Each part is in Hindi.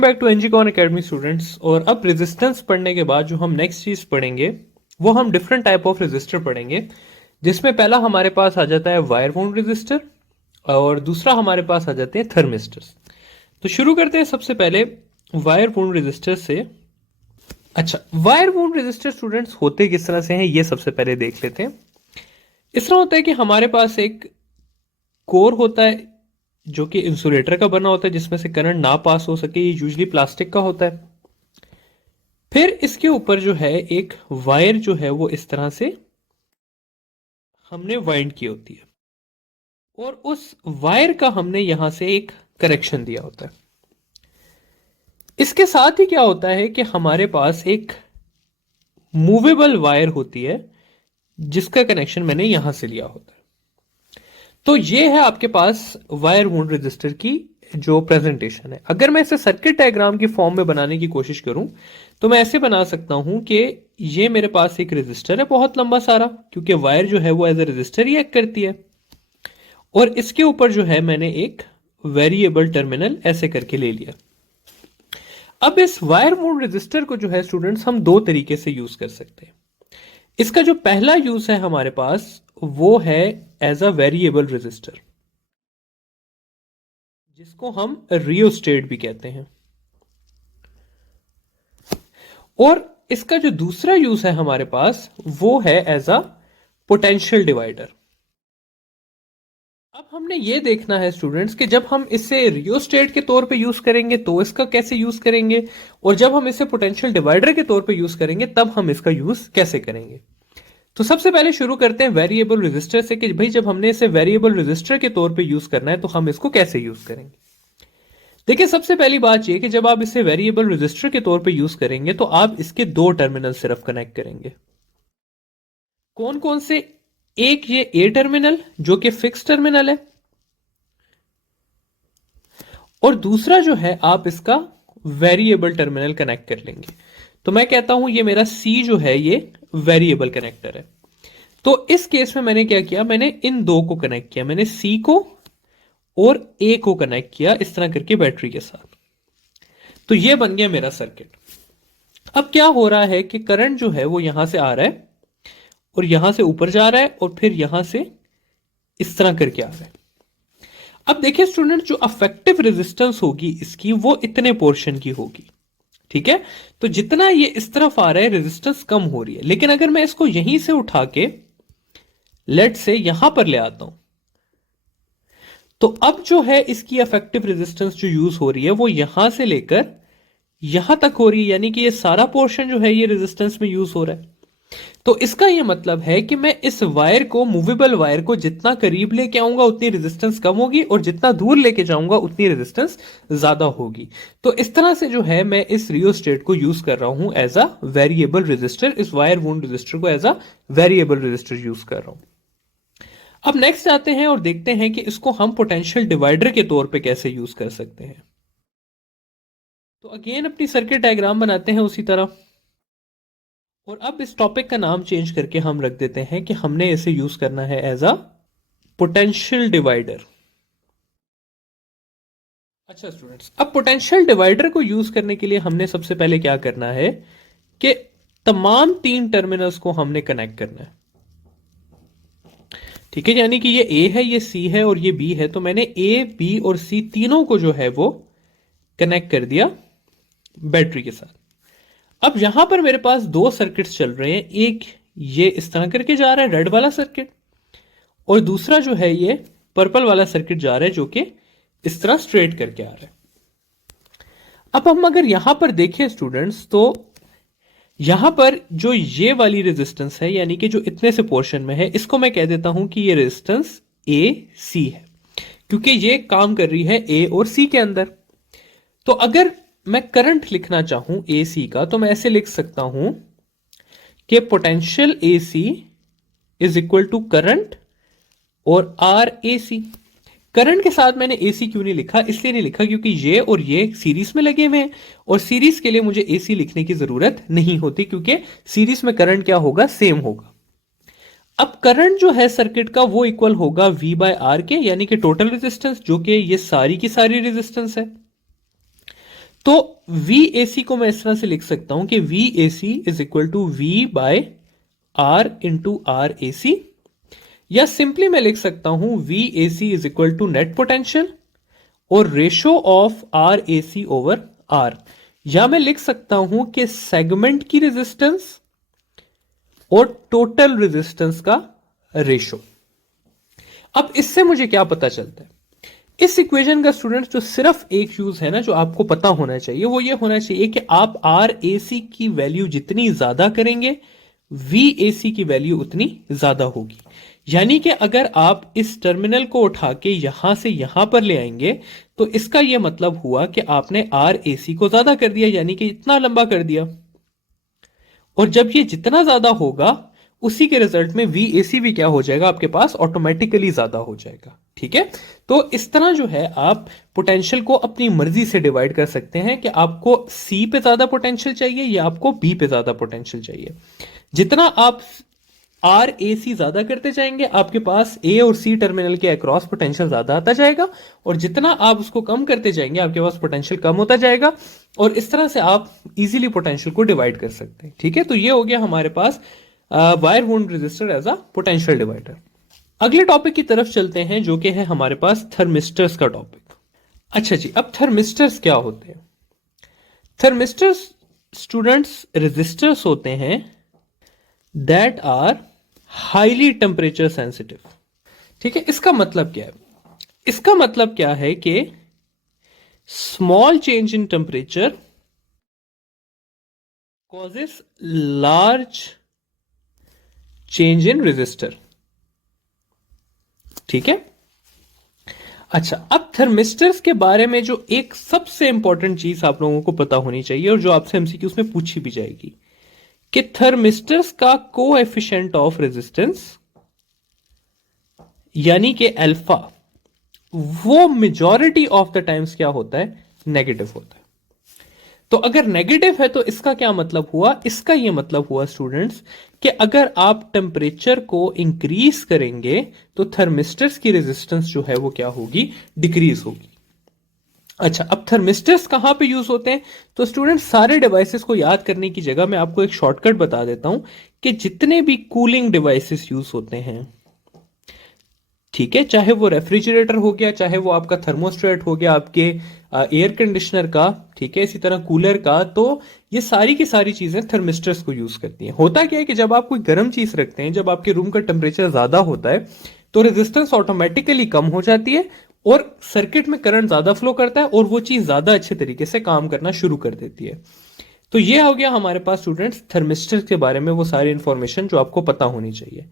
बैक टू एनजीकॉन एकेडमी स्टूडेंट्स। और अब रेजिस्टेंस पढ़ने के बाद जो हम नेक्स्ट चीज पढ़ेंगे वो हम डिफरेंट टाइप ऑफ रेजिस्टर पढ़ेंगे, जिसमें पहला हमारे पास आ जाता है वायर वूंड रेजिस्टर और दूसरा हमारे पास आ जाते हैं थर्मिस्टर्स। तो शुरू करते हैं सबसे पहले वायर वूंड रेजिस्टर से। अच्छा, वायर वूंड रेजिस्टर स्टूडेंट्स होते किस तरह से हैं ये सबसे पहले देख लेते हैं। इस तरह होता है कि हमारे पास एक कोर होता है जो कि इंसुलेटर का बना होता है, जिसमें से करंट ना पास हो सके। ये यूजली प्लास्टिक का होता है। फिर इसके ऊपर जो है एक वायर जो है वो इस तरह से हमने वाइंड की होती है और उस वायर का हमने यहां से एक कनेक्शन दिया होता है। इसके साथ ही क्या होता है कि हमारे पास एक मूवेबल वायर होती है जिसका कनेक्शन मैंने यहां से लिया होता है। तो ये है आपके पास वायर वूंड रेजिस्टर की जो प्रेजेंटेशन है। अगर मैं इसे सर्किट डायग्राम की फॉर्म में बनाने की कोशिश करूं तो मैं ऐसे बना सकता हूं कि ये मेरे पास एक रेजिस्टर है बहुत लंबा सारा, क्योंकि वायर जो है वो एज ए रेजिस्टर ही एक्ट करती है। और इसके ऊपर जो है मैंने एक वेरिएबल टर्मिनल ऐसे करके ले लिया। अब इस वायर वूंड रेजिस्टर को जो है स्टूडेंट्स हम दो तरीके से यूज कर सकते हैं। इसका जो पहला यूज है हमारे पास वो है एज अ वेरिएबल रेजिस्टर, जिसको हम रियोस्टेट भी कहते हैं। और इसका जो दूसरा यूज है हमारे पास वो है एज अ पोटेंशियल डिवाइडर। अब हमने ये देखना है स्टूडेंट्स कि जब हम इसे रियोस्टेट के तौर पे यूज करेंगे तो इसका कैसे यूज करेंगे, और जब हम इसे पोटेंशियल डिवाइडर के तौर पे यूज करेंगे तब हम इसका यूज कैसे करेंगे। तो सबसे पहले शुरू करते हैं वेरिएबल रेजिस्टर से कि भाई जब हमने इसे वेरिएबल रेजिस्टर के तौर पे यूज करना है तो हम इसको कैसे यूज करेंगे। देखिए, सबसे पहली बात यह कि जब आप इसे वेरिएबल रजिस्टर के तौर पे यूज करेंगे तो आप इसके दो टर्मिनल सिर्फ कनेक्ट करेंगे। कौन कौन से? एक ये ए टर्मिनल जो कि फिक्स टर्मिनल है, और दूसरा जो है आप इसका वेरिएबल टर्मिनल कनेक्ट कर लेंगे। तो मैं कहता हूं ये मेरा सी जो है ये वेरिएबल कनेक्टर है। तो इस केस में मैंने क्या किया, मैंने इन दो को कनेक्ट किया, मैंने सी को और ए को कनेक्ट किया इस तरह करके बैटरी के साथ। तो ये बन गया मेरा सर्किट। अब क्या हो रहा है कि करंट जो है वो यहां से आ रहा है और यहां से ऊपर जा रहा है और फिर यहां से इस तरह करके आ रहा है। अब देखिए स्टूडेंट, जो अफेक्टिव रेजिस्टेंस होगी इसकी वो इतने पोर्शन की होगी, ठीक है। तो जितना ये इस तरफ आ रहा है रेजिस्टेंस कम हो रही है, लेकिन अगर मैं इसको यहीं से उठा के लेट से यहां पर ले आता हूं तो अब जो है इसकी अफेक्टिव रेजिस्टेंस जो यूज हो रही है वो यहां से लेकर यहां तक हो रही है, यानी कि ये सारा पोर्शन जो है ये रेजिस्टेंस में यूज हो रहा है। तो इसका ये मतलब है कि मैं इस वायर को, मूवेबल वायर को जितना करीब लेके आऊंगा उतनी रेजिस्टेंस कम होगी और जितना दूर लेके जाऊंगा उतनी रेजिस्टेंस ज्यादा होगी। तो इस तरह से जो है मैं इस रियोस्टेट को यूज कर रहा हूं एज अ वेरिएबल रेजिस्टर। इस वायर वूंड रेजिस्टर को as a variable resistor use कर रहा हूं। अब नेक्स्ट आते हैं और देखते हैं कि इसको हम पोटेंशियल डिवाइडर के तौर पे कैसे यूज कर सकते हैं। तो अगेन अपनी सर्किट डायग्राम बनाते हैं उसी तरह, और अब इस टॉपिक का नाम चेंज करके हम रख देते हैं कि हमने इसे यूज करना है एज अ पोटेंशियल डिवाइडर। अच्छा स्टूडेंट्स, अब पोटेंशियल डिवाइडर को यूज करने के लिए हमने सबसे पहले क्या करना है कि तमाम तीन टर्मिनल्स को हमने कनेक्ट करना है, ठीक है। यानी कि ये ए है, ये सी है और ये बी है। तो मैंने ए, बी और सी तीनों को जो है वो कनेक्ट कर दिया बैटरी के साथ। अब यहां पर मेरे पास दो सर्किट्स चल रहे हैं, एक ये इस तरह करके जा रहा है रेड वाला सर्किट, और दूसरा जो है ये पर्पल वाला सर्किट जा रहा है जो कि इस तरह स्ट्रेट करके आ रहा है। अब हम अगर यहां पर देखें स्टूडेंट्स तो यहां पर जो ये वाली रेजिस्टेंस है, यानी कि जो इतने से पोर्शन में है, इसको मैं कह देता हूं कि ये रेजिस्टेंस ए सी है, क्योंकि ये काम कर रही है ए और सी के अंदर। तो अगर मैं करंट लिखना चाहूं ए सी का तो मैं ऐसे लिख सकता हूं कि potential A C is equal to current और आर ए सी। करंट के साथ मैंने एसी क्यों नहीं लिखा? इसलिए नहीं लिखा क्योंकि ये और ये सीरीज में लगे हुए हैं, और सीरीज के लिए मुझे एसी लिखने की जरूरत नहीं होती क्योंकि सीरीज में करंट क्या होगा, सेम होगा। अब करंट जो है सर्किट का वो इक्वल होगा वी बाय आर के, यानी कि टोटल रेजिस्टेंस, जो कि ये सारी की सारी रेजिस्टेंस है। तो VAC को मैं इस तरह से लिख सकता हूं कि VAC is equal to V by R into RAC, या सिंपली मैं लिख सकता हूं VAC is equal to net potential और ratio of RAC over R, या मैं लिख सकता हूं कि सेगमेंट की रेजिस्टेंस और टोटल रेजिस्टेंस का रेशो। अब इससे मुझे क्या पता चलता है, इस इक्वेशन का स्टूडेंट्स जो सिर्फ एक यूज है ना जो आपको पता होना चाहिए, वो ये होना चाहिए कि आप RAC की वैल्यू जितनी ज्यादा करेंगे VAC की वैल्यू उतनी ज्यादा होगी। यानी कि अगर आप इस टर्मिनल को उठा के यहां से यहां पर ले आएंगे तो इसका यह मतलब हुआ कि आपने RAC को ज्यादा कर दिया, यानी कि इतना लंबा कर दिया। और जब ये जितना ज्यादा होगा उसी के रिजल्ट में VAC भी क्या हो जाएगा, आपके पास ऑटोमेटिकली ज्यादा हो जाएगा। ठीक है, तो इस तरह जो है आप पोटेंशियल को अपनी मर्जी से डिवाइड कर सकते हैं कि आपको C पे ज्यादा पोटेंशियल चाहिए या आपको B पे ज्यादा पोटेंशियल चाहिए। जितना आप RAC ज्यादा करते जाएंगे आपके पास A और C टर्मिनल के अक्रॉस पोटेंशियल ज्यादा आता जाएगा, और जितना आप उसको कम करते जाएंगे आपके पास पोटेंशियल कम होता जाएगा, और इस तरह से आप इजीली पोटेंशियल को डिवाइड कर सकते हैं। ठीक है, तो ये हो गया हमारे पास wire wound resistor as a potential divider. अगले टॉपिक की तरफ चलते हैं जो कि है हमारे पास थर्मिस्टर्स का टॉपिक। अच्छा जी, अब थर्मिस्टर्स क्या होते हैं? थर्मिस्टर्स स्टूडेंट्स रेजिस्टर्स होते हैं that are highly temperature sensitive. ठीक है, इसका मतलब क्या है? इसका मतलब क्या है कि small change in temperature causes large change in resistor. ठीक है, अच्छा, अब थर्मिस्टर्स के बारे में जो एक सबसे इंपॉर्टेंट चीज आप लोगों को पता होनी चाहिए और जो आपसे एमसीक्यूज में पूछी भी जाएगी कि थर्मिस्टर्स का कोएफिशिएंट ऑफ रेजिस्टेंस यानी कि अल्फा, वो मेजॉरिटी ऑफ द टाइम्स क्या होता है, नेगेटिव होता है। तो अगर नेगेटिव है तो इसका क्या मतलब हुआ? इसका यह मतलब हुआ स्टूडेंट्स कि अगर आप टेम्परेचर को इंक्रीज करेंगे तो थर्मिस्टर्स की रेजिस्टेंस जो है वो क्या होगी, डिक्रीज होगी। अच्छा, अब थर्मिस्टर्स कहां पे यूज होते हैं? तो स्टूडेंट्स सारे डिवाइसेस को याद करने की जगह मैं आपको एक शॉर्टकट बता देता हूं कि जितने भी कूलिंग डिवाइसेस यूज होते हैं, ठीक है, चाहे वो रेफ्रिजरेटर हो गया, चाहे वो आपका थर्मोस्टेट हो गया आपके एयर कंडीशनर का, ठीक है, इसी तरह कूलर का, तो ये सारी की सारी चीजें थर्मिस्टर्स को यूज करती हैं। होता क्या है कि जब आप कोई गर्म चीज रखते हैं, जब आपके रूम का टेम्परेचर ज्यादा होता है तो रेजिस्टेंस ऑटोमेटिकली कम हो जाती है और सर्किट में करंट ज्यादा फ्लो करता है और वो चीज ज्यादा अच्छे तरीके से काम करना शुरू कर देती है। तो ये हो गया हमारे पास स्टूडेंट्स थर्मिस्टर्स के बारे में वो सारी इंफॉर्मेशन जो आपको पता होनी चाहिए।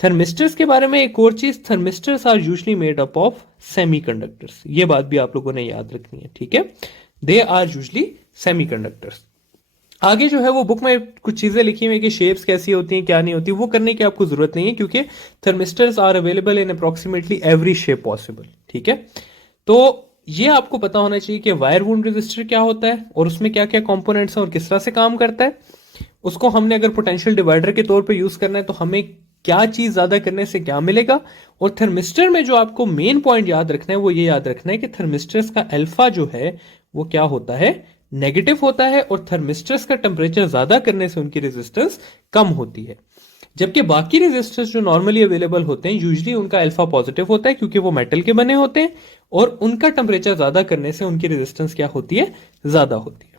थर्मिस्टर्स के बारे में एक और चीज, thermistors are usually made up of semiconductors. ये बात भी आप लोगों ने याद रखनी है। ठीक है, दे आर यूजुअली सेमीकंडक्टर्स। आगे जो है वो बुक में कुछ चीजें लिखी हुई कि शेप्स कैसी होती हैं क्या नहीं होती, वो करने की आपको जरूरत नहीं है क्योंकि thermistors are available in approximately every shape possible. ठीक है, तो ये आपको पता होना चाहिए कि वायर वुंड रेजिस्टर क्या होता है और उसमें क्या क्या कंपोनेंट्स हैं और किस तरह से काम करता है। उसको हमने अगर पोटेंशियल डिवाइडर के तौर पे यूज करना है तो हमें क्या चीज ज्यादा करने से क्या मिलेगा। और थर्मिस्टर में जो आपको मेन पॉइंट याद रखना है वो ये याद रखना है कि थर्मिस्टर्स का अल्फा जो है वो क्या होता है, नेगेटिव होता है, और थर्मिस्टर्स का टेम्परेचर ज्यादा करने से उनकी रेजिस्टेंस कम होती है। जबकि बाकी रेजिस्टर्स जो नॉर्मली अवेलेबल होते हैं यूजुअली उनका अल्फा पॉजिटिव होता है क्योंकि वो मेटल के बने होते हैं और उनका टेम्परेचर ज्यादा करने से उनकी रेजिस्टेंस क्या होती है, ज्यादा होती है।